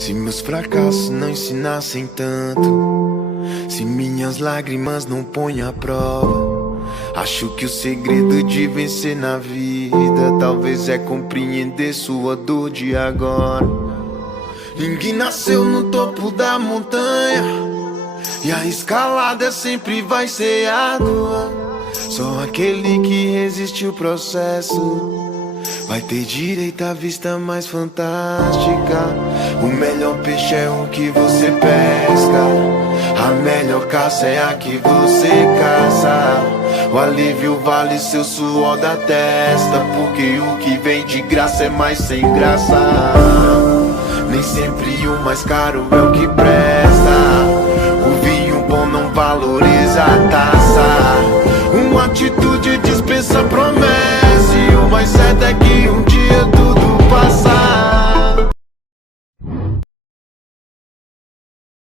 Se meus fracassos não ensinassem tanto, se minhas lágrimas não põem à prova, acho que o segredo de vencer na vida talvez é compreender sua dor de agora. Ninguém nasceu no topo da montanha e a escalada sempre vai ser árdua. Só aquele que resiste o processo vai ter direito à vista mais fantástica. O melhor peixe é o que você pesca, a melhor caça é a que você caça. O alívio vale seu suor da testa, porque o que vem de graça é mais sem graça. Nem sempre o mais caro é o que presta, o vinho bom não valoriza a taça. Uma atitude dispensa promessa, e o mais certo é que um